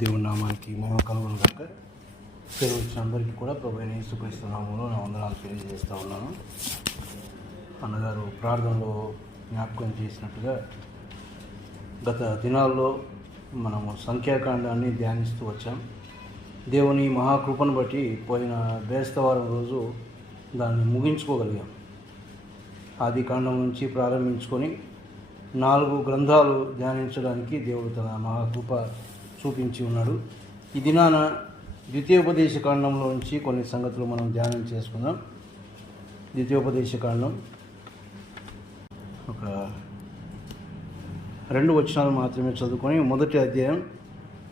దేవుని నామానికి మహిమ కలుగును గాక. పేరు వచ్చిన అందరికీ కూడా ప్రభువైన యేసుక్రీస్తు నామములో నా వందనాలు తెలియజేస్తూ ఉన్నాను. అన్నగారు ప్రార్థనలో జ్ఞాపకం చేసినట్టుగా గత దినాల్లో మనము సంఖ్యాకాండాన్ని ధ్యానిస్తూ వచ్చాం. దేవుని మహాకృపను బట్టి పోయిన బేస్తవారం రోజు దాన్ని ముగించుకోగలిగాం. ఆది కాండం నుంచి ప్రారంభించుకొని 4 గ్రంథాలు ధ్యానించడానికి దేవుడు తన మహాకృప చూపించి ఉన్నాడు. ఈ దినాన ద్వితీయోపదేశ కాండంలో నుంచి కొన్ని సంగతులు మనం ధ్యానం చేసుకుందాం. ద్వితీయోపదేశ కాండం ఒక 2 వచనాలు మాత్రమే చదువుకొని మొదటి అధ్యాయం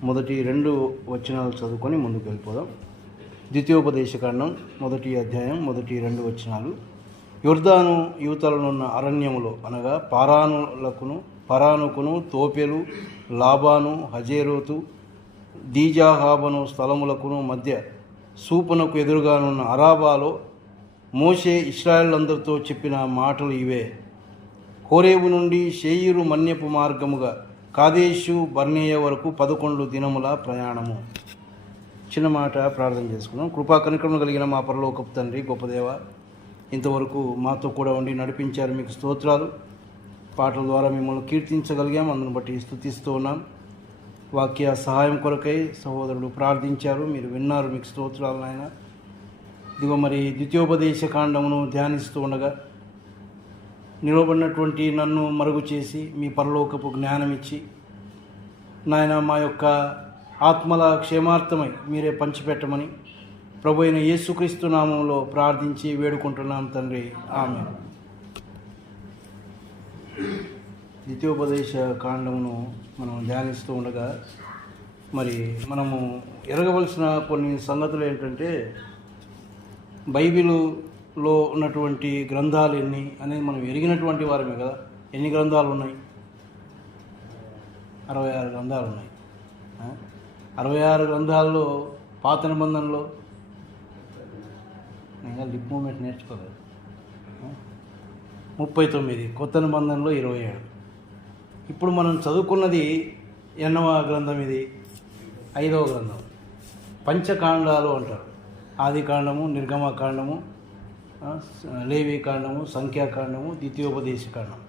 మొదటి 2 వచనాలు చదువుకొని ముందుకు వెళ్ళిపోదాం. ద్వితీయోపదేశ కాండం మొదటి అధ్యాయం మొదటి 2 వచనాలు. యొర్దాను యువతలనున్న అరణ్యములో అనగా పరానుకును తోపెలు లాబాను హజేరోతు దీజాహాబను స్థలములకును మధ్య సూపునకు ఎదురుగానున్న అరాబాలో మోషే ఇశ్రాయేలులందరితో చెప్పిన మాటలు ఇవే. హోరేబు నుండి షేయిరు మన్యపు మార్గముగా కాదేశు బర్నేయ వరకు 11 దినముల ప్రయాణము. చిన్న మాట ప్రార్థన చేసుకున్నాం. కృపా కనికరము కలిగిన మా పరలోకపు తండ్రి, గొప్ప దేవ, ఇంతవరకు మాతో కూడా ఉండి నడిపించారు, మీకు స్తోత్రాలు. పాటల ద్వారా మిమ్మల్ని కీర్తించగలిగాం, అందును బట్టి స్తుతిస్తూ ఉన్నాం. వాక్య సహాయం కొరకై సహోదరులు ప్రార్థించారు, మీరు విన్నారు, మీకు స్తోత్రాలు నాయన. ఇదిగో మరి ద్వితీయోపదేశ కాండమును ధ్యానిస్తూ ఉండగా నిలబడినటువంటి నన్ను మరుగు చేసి మీ పరలోకపు జ్ఞానం ఇచ్చి నాయన మా యొక్క ఆత్మల క్షేమార్థమై మీరే పంచిపెట్టమని ప్రభు అయిన యేసుక్రీస్తు నామంలో ప్రార్థించి వేడుకుంటున్నాం తండ్రి, ఆమేన్. ద్వితీయోపదేశ కాండమును మనం ధ్యానిస్తూ ఉండగా మరి మనము ఎరగవలసిన కొన్ని సంగతులు ఏంటంటే, బైబిలులో ఉన్నటువంటి గ్రంథాలు ఎన్ని అనేది మనం ఎరిగినటువంటి వారమే కదా. ఎన్ని గ్రంథాలు ఉన్నాయి? 66 గ్రంథాలు ఉన్నాయి. 66 గ్రంథాల్లో పాత నిబంధనలో ఇంకా లిప్ మూమెంట్ నేర్చుకోలేదు. 39, కొత్త నిబంధనలో 27. ఇప్పుడు మనం చదువుకున్నది ఎన్నవ గ్రంథం? ఇది 5వ గ్రంథం. పంచకాండాలు అంటారు. ఆది కాండము, నిర్గమకాండము, లేవి కాండము, సంఖ్యాకాండము, ద్వితీయోపదేశ కాండం,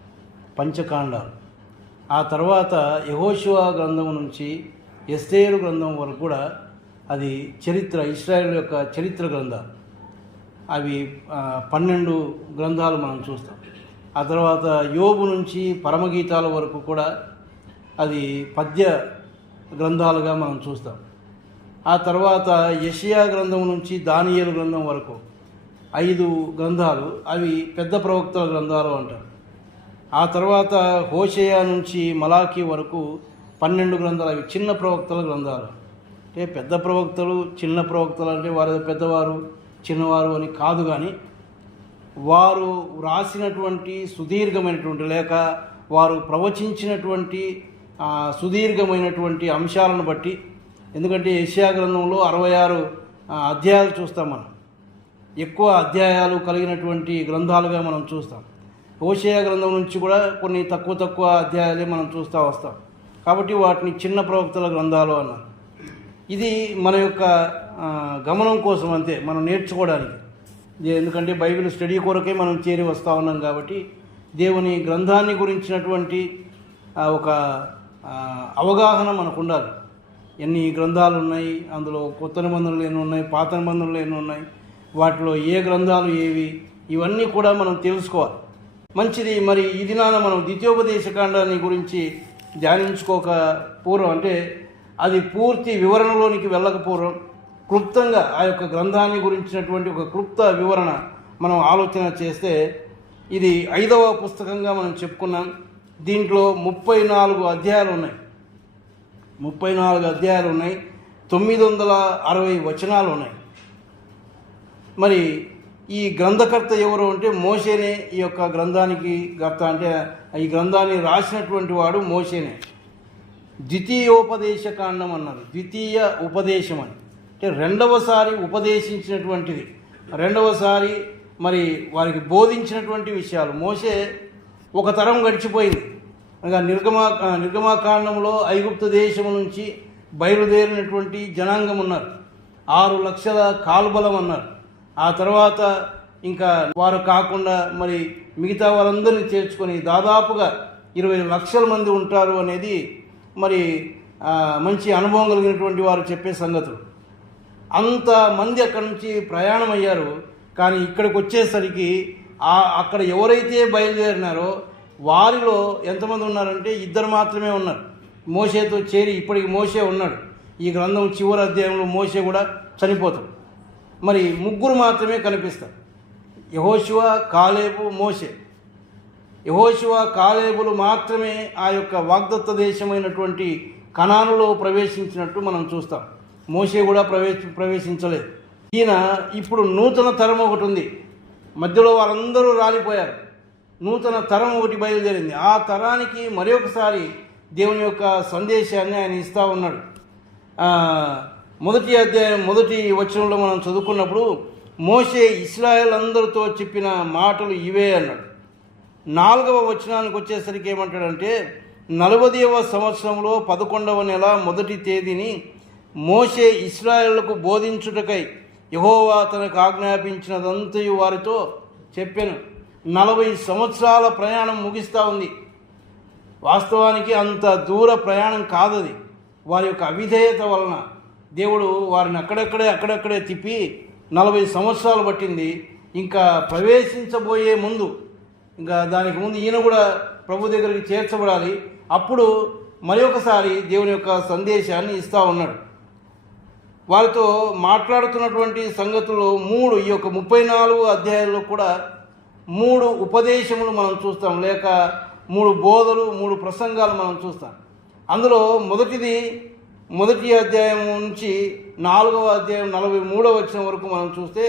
పంచకాండాలు. ఆ తర్వాత యెహోషువ గ్రంథం నుంచి ఎస్తేరు గ్రంథం వరకు కూడా అది చరిత్ర, ఇశ్రాయేలు యొక్క చరిత్ర గ్రంథాలు. అవి 12 గ్రంథాలు మనం చూస్తాం. ఆ తర్వాత యోబు నుంచి పరమగీతాల వరకు కూడా అది పద్య గ్రంథాలుగా మనం చూస్తాం. ఆ తర్వాత యెషయా గ్రంథం నుంచి దానియేలు గ్రంథం వరకు 5 గ్రంథాలు, అవి పెద్ద ప్రవక్తల గ్రంథాలు అంటారు. ఆ తర్వాత హోషేయ నుంచి మలాకీ వరకు 12 గ్రంథాలు, అవి చిన్న ప్రవక్తల గ్రంథాలు. అంటే పెద్ద ప్రవక్తలు, చిన్న ప్రవక్తలు అంటే వారు పెద్దవారు చిన్నవారు అని కాదు, కానీ వారు వ్రాసినటువంటి సుదీర్ఘమైనటువంటి లేక వారు ప్రవచించినటువంటి సుదీర్ఘమైనటువంటి అంశాలను బట్టి. ఎందుకంటే యెషయా గ్రంథంలో 66 అధ్యాయాలు చూస్తాం మనం. ఎక్కువ అధ్యాయాలు కలిగినటువంటి గ్రంథాలుగా మనం చూస్తాం. హోషేయ గ్రంథం నుంచి కూడా కొన్ని తక్కువ అధ్యాయాలే మనం చూస్తూ వస్తాం. కాబట్టి వాటిని చిన్న ప్రవక్తల గ్రంథాలు అన్నారు. ఇది మన యొక్క గమనం కోసం అంతే, మనం నేర్చుకోవడానికి. ఎందుకంటే బైబిల్ స్టడీ కొరకే మనం చేరి వస్తూ ఉన్నాం. కాబట్టి దేవుని గ్రంథాన్ని గురించినటువంటి ఒక అవగాహన మనకు ఉండాలి. ఎన్ని గ్రంథాలు ఉన్నాయి, అందులో కొత్త నిబంధనలు ఎన్ని ఉన్నాయి, పాత నిబంధనలు ఎన్ని ఉన్నాయి, వాటిలో ఏ గ్రంథాలు ఏవి, ఇవన్నీ కూడా మనం తెలుసుకోవాలి. మంచిది. మరి ఈ దినాన మనం ద్వితీయోపదేశ కాండాన్ని గురించి ధ్యానించుకోక పూర్వం, అంటే అది పూర్తి వివరణలోనికి వెళ్ళకపోవడం, క్లుప్తంగా ఆ యొక్క గ్రంథాన్ని గురించినటువంటి ఒక క్లుప్త వివరణ మనం ఆలోచన చేస్తే, ఇది 5వ పుస్తకంగా మనం చెప్పుకున్నాం. దీంట్లో 34 అధ్యాయాలు ఉన్నాయి. 34 అధ్యాయాలు ఉన్నాయి. 960 వచనాలు ఉన్నాయి. మరి ఈ గ్రంథకర్త ఎవరు అంటే మోషేనే. ఈ యొక్క గ్రంథానికి కర్త, అంటే ఈ గ్రంథాన్ని రాసినటువంటి వాడు మోషేనే. ద్వితీయోపదేశ కాండం అన్నారు. ద్వితీయ ఉపదేశం అని అంటే రెండవసారి ఉపదేశించినటువంటిది, రెండవసారి మరి వారికి బోధించినటువంటి విషయాలు. మోషే ఒక తరం గడిచిపోయింది. అనగా నిర్గమాకాండంలో ఐగుప్తు దేశం నుంచి బయలుదేరినటువంటి జనాంగం ఉన్నారు. 6 లక్షల కాల్బలం అన్నారు. ఆ తర్వాత ఇంకా వారు కాకుండా మరి మిగతా వారందరినీ చేర్చుకొని దాదాపుగా 20 లక్షల మంది ఉంటారు అనేది మరి మంచి అనుభవం కలిగినటువంటి వారు చెప్పే సంగతులు. అంతమంది అక్కడి నుంచి ప్రయాణం అయ్యారు. కానీ ఇక్కడికి వచ్చేసరికి అక్కడ ఎవరైతే బయలుదేరినారో వారిలో ఎంతమంది ఉన్నారంటే 2 మాత్రమే ఉన్నారు. మోషేతో చేరి ఇప్పటికి మోషే ఉన్నాడు. ఈ గ్రంథం చివరి అధ్యాయంలో మోషే కూడా చనిపోతాడు. మరి 3 మాత్రమే కనిపిస్తారు, యెహోషువ, కాలేబు, మోషే. యెహోషువ, కాలేబులు మాత్రమే ఆ యొక్క వాగ్దత్త దేశమైనటువంటి కనానులో ప్రవేశించినట్టు మనం చూస్తాం. మోషే కూడా ప్రవేశించలేదు. ఈయన ఇప్పుడు నూతన తరం ఒకటి ఉంది. మధ్యలో వారందరూ రాలిపోయారు. నూతన తరం ఒకటి బయలుదేరింది. ఆ తరానికి మరొకసారి దేవుని యొక్క సందేశాన్ని ఆయన ఇస్తూ ఉన్నాడు. మొదటి అధ్యాయం 1వ వచనంలో మనం చదువుకున్నప్పుడు మోషే ఇశ్రాయేల్ అందరితో చెప్పిన మాటలు ఇవే అన్నాడు. 4వ వచనానికి వచ్చేసరికి ఏమంటాడంటే 40వ సంవత్సరంలో 11వ నెల 1వ తేదీని మోషే ఇశ్రాయేలుకు బోధించుటకై యెహోవా తనకు ఆజ్ఞాపించినదంతయు వారితో చెప్పాను. 40 సంవత్సరాల ప్రయాణం ముగిస్తూ ఉంది. వాస్తవానికి అంత దూర ప్రయాణం కాదది. వారి యొక్క అవిధేయత వలన దేవుడు వారిని అక్కడక్కడే తిప్పి 40 సంవత్సరాలు పట్టింది. ఇంకా ప్రవేశించబోయే ముందు, ఇంకా దానికి ముందు ఈయన కూడా ప్రభు దగ్గరికి చేర్చబడాలి. అప్పుడు మరొకసారి దేవుని యొక్క సందేశాన్ని ఇస్తూ ఉన్నాడు. వారితో మాట్లాడుతున్నటువంటి సంగతులు 3, ఈ యొక్క 34 అధ్యాయాల్లో కూడా 3 ఉపదేశములు మనం చూస్తాం, లేక 3 బోధలు, 3 ప్రసంగాలు మనం చూస్తాం. అందులో మొదటి అధ్యాయం నుంచి 4వ అధ్యాయం 43వ వచనం వరకు మనం చూస్తే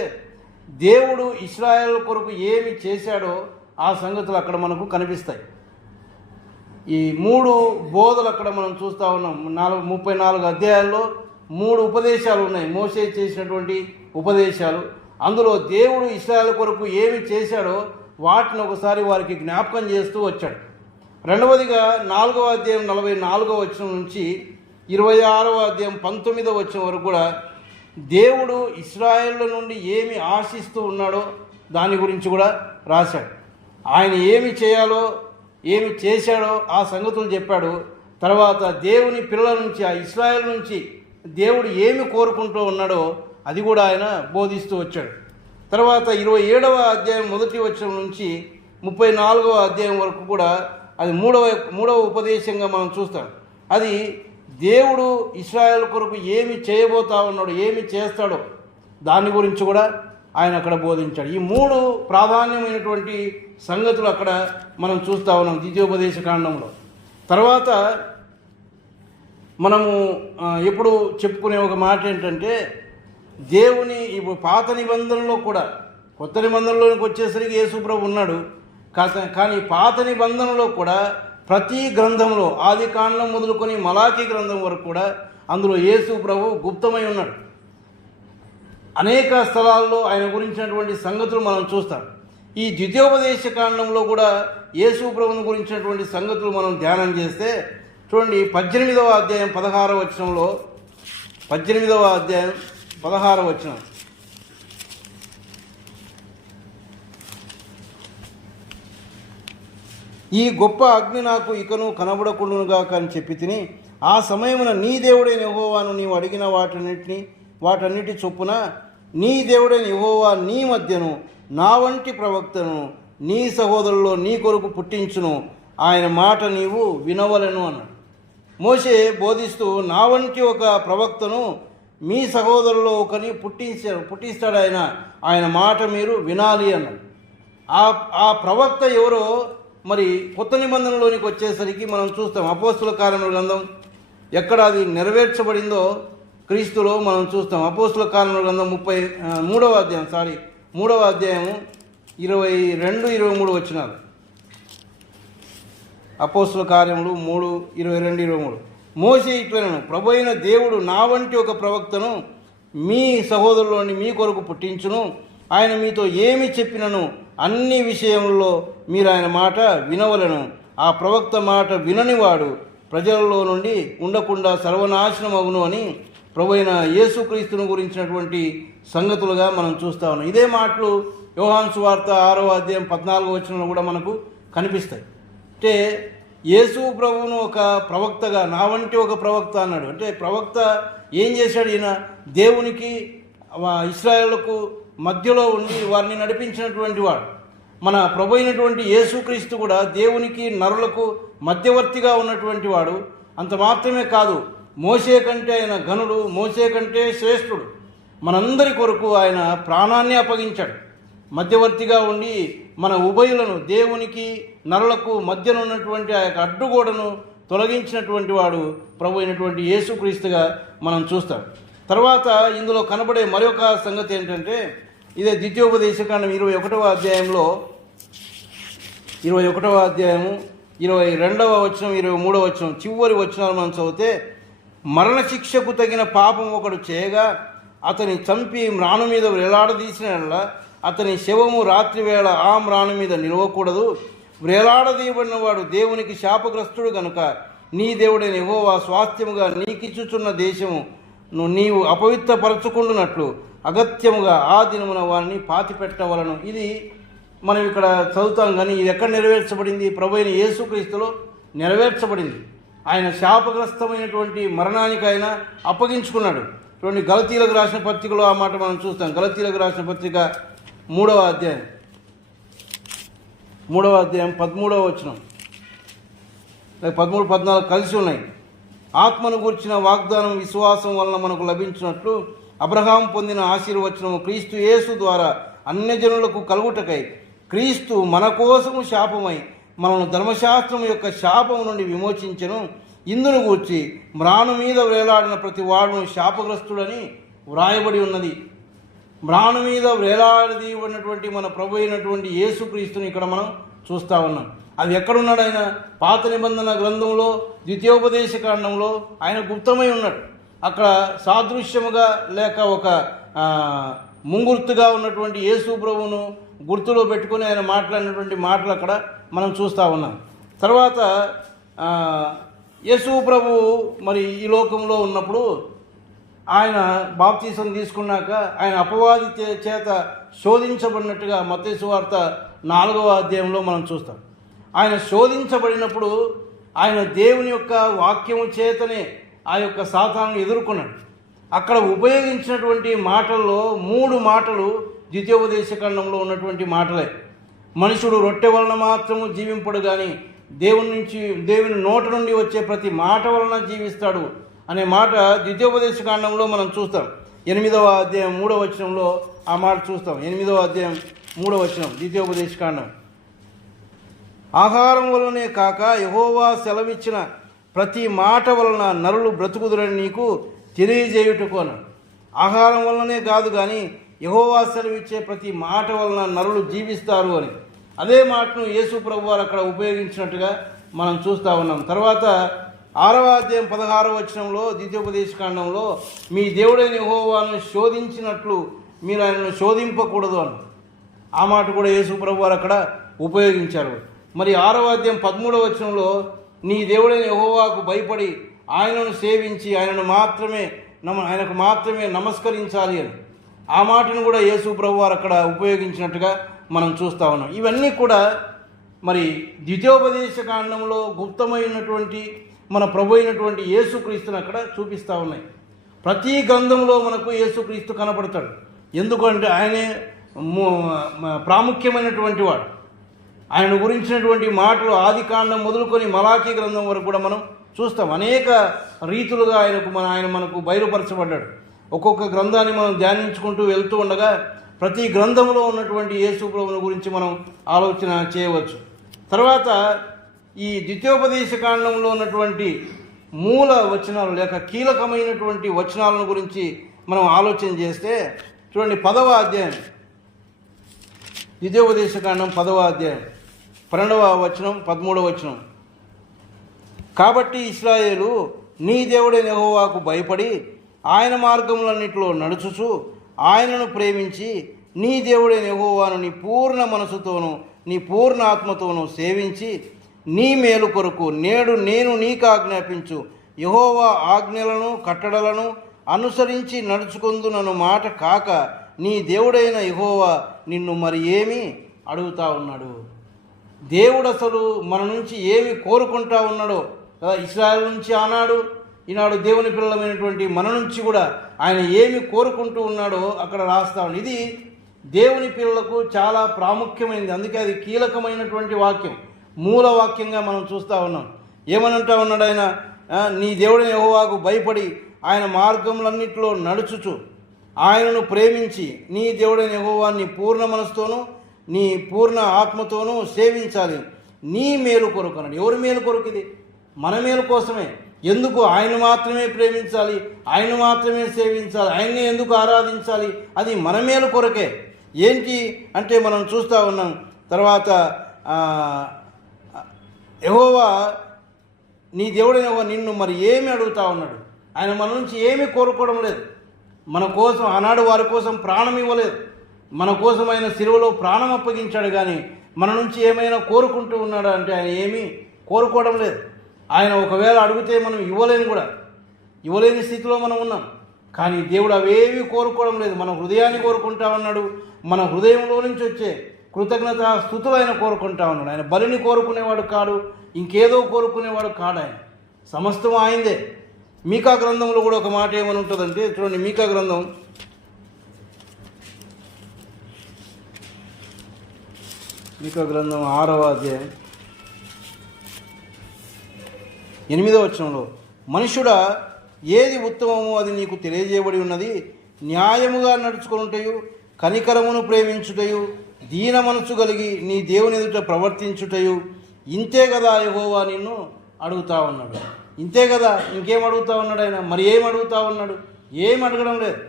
దేవుడు ఇశ్రాయేల్ కొరకు ఏమి చేశాడో ఆ సంగతులు అక్కడ మనకు కనిపిస్తాయి. ఈ 3 బోధలు అక్కడ మనం చూస్తూ ఉన్నాం. 34 అధ్యాయాల్లో 3 ఉపదేశాలు ఉన్నాయి, మోషే చేసినటువంటి ఉపదేశాలు. అందులో దేవుడు ఇశ్రాయేల్ కొరకు ఏమి చేశాడో వాటిని ఒకసారి వారికి జ్ఞాపకం చేస్తూ వచ్చాడు. రెండవదిగా 4వ అధ్యాయం 44వ వచనం నుంచి 26వ అధ్యాయం 19వ వచనం వరకు కూడా దేవుడు ఇశ్రాయేళ్ల నుండి ఏమి ఆశిస్తూ ఉన్నాడో దాని గురించి కూడా రాశాడు. ఆయన ఏమి చేయాలో, ఏమి చేశాడో ఆ సంగతులు చెప్పాడు. తర్వాత దేవుని పిల్లల నుంచి, ఆ ఇశ్రాయేల్ నుంచి దేవుడు ఏమి కోరుకుంటూ ఉన్నాడో అది కూడా ఆయన బోధిస్తూ వచ్చాడు. తర్వాత 27వ అధ్యాయం 1వ వచనం నుంచి 34వ అధ్యాయం వరకు కూడా అది మూడవ ఉపదేశంగా మనం చూస్తాం. అది దేవుడు ఇశ్రాయేల్ కొరకు ఏమి చేయబోతా ఉన్నాడో, ఏమి చేస్తాడో దాని గురించి కూడా ఆయన అక్కడ బోధించాడు. ఈ 3 ప్రాధాన్యమైనటువంటి సంగతులు అక్కడ మనం చూస్తూ ఉన్నాం ద్వితీయోపదేశ కాండంలో. తర్వాత మనము ఎప్పుడు చెప్పుకునే ఒక మాట ఏంటంటే, దేవుని ఇప్పుడు పాత నిబంధనలో కూడా, కొత్త నిబంధనలోకి వచ్చేసరికి యేసుప్రభు ఉన్నాడు. కానీ పాత నిబంధనలో కూడా ప్రతి గ్రంథంలో, ఆది కాండం మొదలుకొని మలాకీ గ్రంథం వరకు కూడా అందులో యేసుప్రభు గుప్తమై ఉన్నాడు. అనేక స్థలాల్లో ఆయన గురించినటువంటి సంగతులు మనం చూస్తాం. ఈ ద్వితీయోపదేశ కాండంలో కూడా యేసుప్రభుని గురించినటువంటి సంగతులు మనం ధ్యానం చేస్తే చూడండి, 18వ అధ్యాయం 16వ వచనంలో, 18వ అధ్యాయం 16వ వచనం, ఈ గొప్ప అగ్ని నాకు ఇకను కనబడకుండునుగాక అని చెప్పి తిని, ఆ సమయమున నీ దేవుడైన యెహోవాను నీవు అడిగిన వాటన్నిటి చొప్పున నీ దేవుడైన యెహోవా నీ మధ్యను నా వంటి ప్రవక్తను నీ సహోదరుల్లో నీ కొరకు పుట్టించును, ఆయన మాట నీవు వినవలెను అన్నాడు. మోషే బోధిస్తూ నా వంటి ఒక ప్రవక్తను మీ సహోదరులో ఒకని పుట్టిస్తాడు ఆయన మాట మీరు వినాలి అన్నాడు. ఆ ప్రవక్త ఎవరో మరి కొత్త నిబంధనలోనికి వచ్చేసరికి మనం చూస్తాం. అపోస్తుల కార్యముల గ్రంథం ఎక్కడ అది నెరవేర్చబడిందో క్రీస్తులో మనం చూస్తాం. అపోస్తుల కార్యముల గ్రంథం 3వ అధ్యాయం 22-23 వచనాలు. అపోస్తుల కార్యములు 3:22-23. మోషే ఇట్లనెను, ప్రభువైన దేవుడు నా వంటి ఒక ప్రవక్తను మీ సహోదరులోని మీ కొరకు పుట్టించును, ఆయన మీతో ఏమి చెప్పినను అన్ని విషయంలో మీరు ఆయన మాట వినవలను, ఆ ప్రవక్త మాట విననివాడు ప్రజలలో నుండి ఉండకుండా సర్వనాశనమగును అని ప్రభు అయిన యేసుక్రీస్తును గురించినటువంటి సంగతులుగా మనం చూస్తా ఉన్నాం. ఇదే మాటలు యోహాను సువార్త 6వ అధ్యాయం 14వ వచనంలో కూడా మనకు కనిపిస్తాయి. అంటే యేసు ప్రభువును ఒక ప్రవక్తగా, నా వంటి ఒక ప్రవక్త అన్నాడు. అంటే ప్రవక్త ఏం చేశాడు? ఈయన దేవునికి ఇశ్రాయేలుకు మధ్యలో ఉండి వారిని నడిపించినటువంటి వాడు. మన ప్రభు అయినటువంటి యేసుక్రీస్తు కూడా దేవునికి నరులకు మధ్యవర్తిగా ఉన్నటువంటి వాడు. అంత మాత్రమే కాదు, మోషే కంటే ఆయన ఘనుడు, మోషే కంటే శ్రేష్ఠుడు. మనందరి కొరకు ఆయన ప్రాణాన్ని అప్పగించాడు. మధ్యవర్తిగా ఉండి మన ఉభయులను, దేవునికి నరులకు మధ్యన ఉన్నటువంటి ఆ యొక్క అడ్డుగోడను తొలగించినటువంటి వాడు ప్రభు అయినటువంటి యేసుక్రీస్తుగా మనం చూస్తాం. తర్వాత ఇందులో కనబడే మరొక సంగతి ఏంటంటే, ఇదే ద్వితీయోపదేశకాండం 21వ అధ్యాయంలో 21వ అధ్యాయము 22వ వచనం 23వ వచనం చివరి వచనాలు మనం చదివితే, మరణశిక్షకు తగిన పాపం ఒకడు చేయగా అతని చంపి మ్రాను మీద వేలాడదీసిన అతని శవము రాత్రివేళ ఆ మ్రాను మీద నిలవకూడదు. వేలాడదీయబడిన వాడు దేవునికి శాపగ్రస్తుడు గనుక నీ దేవుడైన యెహోవా స్వాస్థ్యముగా నీకిచ్చుచున్న దేశము నీవు అపవిత్రపరచుకుంటున్నట్లు అగత్యముగా ఆ దినమున వారిని పాతిపెట్టవలను. ఇది మనం ఇక్కడ చదువుతాం, కానీ ఇది ఎక్కడ నెరవేర్చబడింది? ప్రభు అయిన యేసుక్రీస్తులో నెరవేర్చబడింది. ఆయన శాపగ్రస్తమైనటువంటి మరణానికి ఆయన అప్పగించుకున్నాడు. చూడండి, గలతీలకు రాసిన పత్రికలో ఆ మాట మనం చూస్తాం. గలతీలకు రాసిన పత్రిక 3వ అధ్యాయం 13వ వచనం 13, 14 కలిసి ఉన్నాయి. ఆత్మను గూర్చిన వాగ్దానం విశ్వాసం వలన మనకు లభించినట్లు అబ్రహాం పొందిన ఆశీర్వచనము క్రీస్తు యేసు ద్వారా అన్యజనులకు కలుగుటకై క్రీస్తు మన కోసము శాపమై మనల్ని ధర్మశాస్త్రం యొక్క శాపము నుండి విమోచించెను. ఇందును గూర్చి మ్రాను మీద వేలాడిన ప్రతి వాడును శాపగ్రస్తుడని వ్రాయబడి ఉన్నది. మ్రాను మీద వేలాడదీయబడినటువంటి మన ప్రభు అయినటువంటి యేసుక్రీస్తుని ఇక్కడ మనం చూస్తూ ఉన్నాం. అది ఎక్కడున్నాడు? ఆయన పాత నిబంధన గ్రంథంలో ద్వితీయోపదేశకాండంలో ఆయన గుప్తమై ఉన్నాడు. అక్కడ సాదృశ్యముగా లేక ఒక ముంగుర్తుగా ఉన్నటువంటి యేసు ప్రభువును గుర్తులో పెట్టుకుని ఆయన మాట్లాడినటువంటి మాటలు అక్కడ మనం చూస్తూ ఉన్నాం. తర్వాత యేసు ప్రభువు మరి ఈ లోకంలో ఉన్నప్పుడు ఆయన బాప్తీసం తీసుకున్నాక ఆయన అపవాది చేత శోధించబడినట్టుగా మత్తయి సువార్త 4వ అధ్యాయంలో మనం చూస్తాం. ఆయన శోధించబడినప్పుడు ఆయన దేవుని యొక్క వాక్యము చేతనే ఆ యొక్క సాతాను ఎదుర్కొన్నాడు. అక్కడ ఉపయోగించినటువంటి మాటల్లో 3 మాటలు ద్వితీయోపదేశకాండంలో ఉన్నటువంటి మాటలే. మనుషుడు రొట్టె వలన మాత్రము జీవింపడు కానీ దేవుని నోట నుండి వచ్చే ప్రతి మాట వలన జీవిస్తాడు అనే మాట ద్వితీయోపదేశకాండంలో మనం చూస్తాం. 8వ అధ్యాయం 3వ వచనంలో ఆ మాట చూస్తాం. 8వ అధ్యాయం 3వ వచనం ద్వితీయోపదేశకాండం. ఆహారం వలనే కాక యెహోవా సెలవిచ్చిన ప్రతి మాట వలన నరులు బ్రతుకుదురని నీకు తెలియజేయుటకు అన్నాడు. ఆహారం వలనే కాదు కానీ యెహోవా సెలవిచ్చే ప్రతి మాట వలన నరులు జీవిస్తారు అని అదే మాటను యేసు ప్రభు వారు అక్కడ ఉపయోగించినట్టుగా మనం చూస్తూ ఉన్నాం. తర్వాత 6వ అధ్యాయం 16వ వచనంలో ద్వితీయోపదేశకాండంలో మీ దేవుడైన యెహోవాను శోధించినట్లు మీరు ఆయనను శోధింపకూడదు అని ఆ మాట కూడా యేసు ప్రభు వారు అక్కడ ఉపయోగించారు. మరి 6వ అధ్యాయం 13వ వచనంలో నీ దేవుడైన యెహోవాకు భయపడి ఆయనను సేవించి ఆయనకు మాత్రమే నమస్కరించాలి అని ఆ మాటను కూడా యేసు ప్రభు వారు అక్కడ ఉపయోగించినట్టుగా మనం చూస్తూ ఉన్నాం. ఇవన్నీ కూడా మరి ద్వితీయోపదేశకాండంలో గుప్తమైనటువంటి మన ప్రభు అయినటువంటి యేసుక్రీస్తుని అక్కడ చూపిస్తూ ఉన్నాయి. ప్రతి గ్రంథంలో మనకు యేసుక్రీస్తు కనపడతాడు. ఎందుకంటే ఆయనే ప్రాముఖ్యమైనటువంటి వాడు. ఆయన గురించినటువంటి మాటలు ఆది కాండం మొదలుకొని మలాకీ గ్రంథం వరకు కూడా మనం చూస్తాం. అనేక రీతులుగా ఆయన మనకు బయలుపరచబడ్డాడు. ఒక్కొక్క గ్రంథాన్ని మనం ధ్యానించుకుంటూ వెళ్తూ ఉండగా ప్రతి గ్రంథంలో ఉన్నటువంటి యేసు ప్రభువుని గురించి మనం ఆలోచన చేయవచ్చు. తర్వాత ఈ ద్వితీయోపదేశకాండంలో ఉన్నటువంటి మూల వచనాలు లేక కీలకమైనటువంటి వచనాలను గురించి మనం ఆలోచన చేస్తే చూడండి, 10వ అధ్యాయం ద్వితీయోపదేశకాండం 10వ అధ్యాయం 12వ వచనం 13వ వచనం. కాబట్టి ఇశ్రాయేలు నీ దేవుడైన యెహోవాకు భయపడి ఆయన మార్గములన్నిటిలో నడుచుచు ఆయనను ప్రేమించి నీ దేవుడైన యెహోవాను నీ పూర్ణ మనసుతోనూ నీ పూర్ణ ఆత్మతోనూ సేవించి నీ మేలు కొరకు నేడు నేను నీకు ఆజ్ఞాపించు యెహోవా ఆజ్ఞలను కట్టడలను అనుసరించి నడుచుకొందునను మాట కాక నీ దేవుడైన యెహోవా నిన్ను మరి ఏమి అడుగుతా ఉన్నాడు. దేవుడు అసలు మన నుంచి ఏమి కోరుకుంటా ఉన్నాడో కదా. ఇశ్రాయేలు నుంచి ఆనాడు, ఈనాడు దేవుని పిల్లలమైనటువంటి మన నుంచి కూడా ఆయన ఏమి కోరుకుంటూ ఉన్నాడో అక్కడ రాస్తా ఉన్నాడు. ఇది దేవుని పిల్లలకు చాలా ప్రాముఖ్యమైనది, అందుకే అది కీలకమైనటువంటి వాక్యం, మూల వాక్యంగా మనం చూస్తూ ఉన్నాం. ఏమనంటా ఉన్నాడు ఆయన? నీ దేవుడైన యెహోవాకు భయపడి ఆయన మార్గములన్నిటిలో నడుచుచు ఆయనను ప్రేమించి నీ దేవుడైన యెహోవాని పూర్ణ మనసుతోనూ నీ పూర్ణ ఆత్మతోనూ సేవించాలి, నీ మేలు కొరకు అన్నాడు. ఎవరి మేలు కొరకు? ఇది మన మేలు కోసమే. ఎందుకు? ఆయన మాత్రమే ప్రేమించాలి, ఆయన మాత్రమే సేవించాలి, ఆయన్నే ఎందుకు ఆరాధించాలి? అది మన మేలు కొరకే. ఏంటి అంటే మనం చూస్తూ ఉన్నాం. తర్వాత యెహోవా నీ దేవుడైన యెహోవా నిన్ను మరి ఏమి అడుగుతా ఉన్నాడు? ఆయన మన నుంచి ఏమీ కోరుకోవడం లేదు. మన కోసం ఆనాడు వారి కోసం ప్రాణం ఇవ్వలేదు, మన కోసం ఆయన శిలువలో ప్రాణం అప్పగించాడు. కానీ మన నుంచి ఏమైనా కోరుకుంటూ ఉన్నాడు అంటే ఆయన ఏమీ కోరుకోవడం లేదు. ఆయన ఒకవేళ అడిగితే మనం ఇవ్వలేని స్థితిలో మనం ఉన్నాం. కానీ దేవుడు అవేవి కోరుకోవడం లేదు. మన హృదయాన్ని కోరుకుంటా ఉన్నాడు. మన హృదయంలో నుంచి వచ్చే కృతజ్ఞత స్తుతులు ఆయన కోరుకుంటా ఉన్నాడు. ఆయన బలిని కోరుకునేవాడు కాడు, ఇంకేదో కోరుకునేవాడు కాడు. ఆయన సమస్తం ఆయనదే. మీకా గ్రంథంలో కూడా ఒక మాట ఏమని ఉంటుందంటే, చూడండి, మీకా గ్రంథం 6వ అధ్యాయం 8వ వచనంలో, మనుషుడా, ఏది ఉత్తమమో అది నీకు తెలియజేయబడి ఉన్నది. న్యాయముగా నడుచుకొనుటయు కనికరమును ప్రేమించుటయు దీన మనసు కలిగి నీ దేవుని ఎదుట ప్రవర్తించుటయు ఇంతే కదా యెహోవా నిన్ను అడుగుతా ఉన్నాడు. ఇంతే కదా, ఇంకేం అడుగుతా ఉన్నాడు ఆయన? మరి ఏం అడుగుతా ఉన్నాడు? ఏం అడగడం లేదు.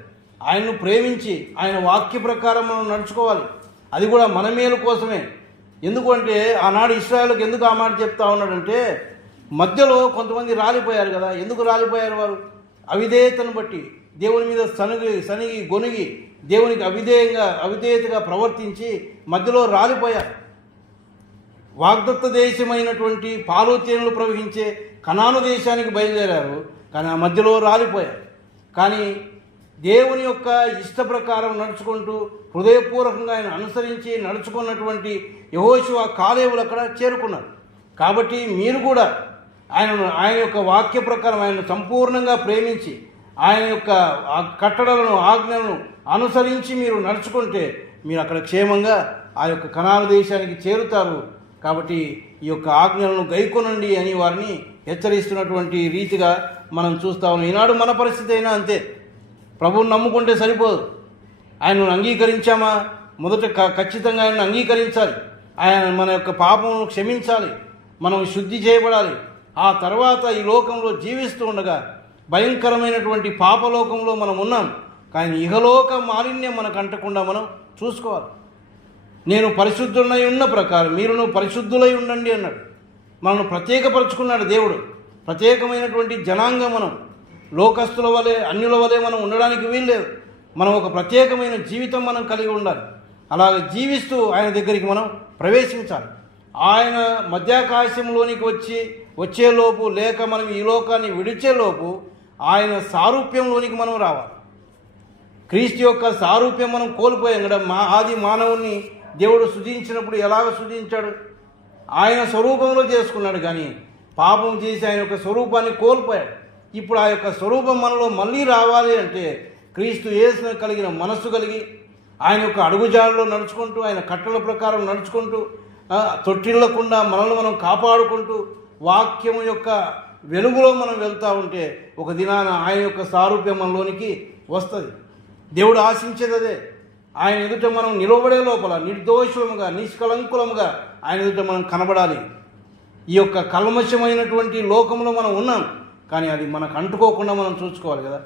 ఆయన్ను ప్రేమించి ఆయన వాక్య ప్రకారం మనం నడుచుకోవాలి. అది కూడా మన మేలు కోసమే. ఎందుకంటే ఆనాడు ఇశ్రాయేలుకు ఎందుకు ఆ మాట చెప్తా ఉన్నాడంటే, మధ్యలో కొంతమంది రాలిపోయారు కదా. ఎందుకు రాలిపోయారు వారు? అవిధేయతను బట్టి, దేవుని మీద సనిగి గొనిగి దేవునికి అవిధేయతగా ప్రవర్తించి మధ్యలో రాలిపోయారు. వాగ్దత్త దేశమైనటువంటి పాలు తేనెలు ప్రవహించే కనాను దేశానికి బయలుదేరారు, కానీ ఆ మధ్యలో రాలిపోయారు. కానీ దేవుని యొక్క ఇష్ట ప్రకారం నడుచుకుంటూ హృదయపూర్వకంగా ఆయన అనుసరించి నడుచుకున్నటువంటి యెహోషువ కాలేబులు అక్కడ చేరుకున్నారు. కాబట్టి మీరు కూడా ఆయన యొక్క వాక్య ప్రకారం ఆయన సంపూర్ణంగా ప్రేమించి ఆయన యొక్క కట్టడలను ఆజ్ఞలను అనుసరించి మీరు నడుచుకుంటే మీరు అక్కడ క్షేమంగా ఆ యొక్క కనాను దేశానికి చేరుతారు. కాబట్టి ఈ యొక్క ఆజ్ఞలను గైకొనండి అని వారిని హెచ్చరిస్తున్నటువంటి రీతిగా మనం చూస్తా ఉన్నాం. ఈనాడు మన పరిస్థితి అయినా అంతే. ప్రభువుని నమ్ముకుంటే సరిపోదు. ఆయనను అంగీకరించామా? మొదట ఖచ్చితంగా ఆయనను అంగీకరించాలి. ఆయన మన యొక్క పాపమును క్షమించాలి, మనం శుద్ధి చేయబడాలి. ఆ తర్వాత ఈ లోకంలో జీవిస్తూ ఉండగా భయంకరమైనటువంటి పాపలోకంలో మనం ఉన్నాం. కానీ ఇహలోక మాలిన్యం మనకు అంటకుండా మనం చూసుకోవాలి. నేను పరిశుద్ధులై ఉన్న ప్రకారం మీరును పరిశుద్ధులై ఉండండి అన్నాడు. మనల్ని ప్రత్యేకపరుచుకున్నాడు దేవుడు. ప్రత్యేకమైనటువంటి జనాంగం. మనం లోకస్తుల వలె అన్యుల వలె మనం ఉండడానికి వీల్లేదు. మనం ఒక ప్రత్యేకమైన జీవితం మనం కలిగి ఉండాలి. అలాగ జీవిస్తూ ఆయన దగ్గరికి మనం ప్రవేశించాలి. ఆయన మధ్యాకాశంలోనికి వచ్చేలోపు లేక మనం ఈ లోకాన్ని విడిచేలోపు ఆయన సారూప్యంలోనికి మనం రావాలి. క్రీస్తు యొక్క సారూప్యం మనం కోల్పోయాం కదా. ఆది మానవుణ్ణి దేవుడు సృజించినప్పుడు ఎలాగ సృజించాడు? ఆయన స్వరూపంలో చేసుకున్నాడు. కానీ పాపం చేసి ఆయన యొక్క స్వరూపాన్ని కోల్పోయాడు. ఇప్పుడు ఆ యొక్క స్వరూపం మనలో మళ్ళీ రావాలి అంటే క్రీస్తు యేసును కలిగిన మనస్సు కలిగి ఆయన యొక్క అడుగుజాడలో నడుచుకుంటూ ఆయన కట్టల ప్రకారం నడుచుకుంటూ తొట్టిల్లకుండా మనల్ని మనం కాపాడుకుంటూ వాక్యం యొక్క వెలుగులో మనం వెళ్తూ ఉంటే ఒక దినాన ఆయన యొక్క సారూప్యం మనలోనికి వస్తుంది. దేవుడు ఆశించేది అదే. ఆయన ఎదుట మనం నిలబడే లోపల నిర్దోషముగా నిష్కలంకులముగా ఆయన ఎదుట మనం కనబడాలి. ఈ యొక్క కల్మషమైనటువంటి లోకంలో మనం ఉన్నాం, కానీ అది మనకు అంటుకోకుండా మనం చూసుకోవాలి కదా.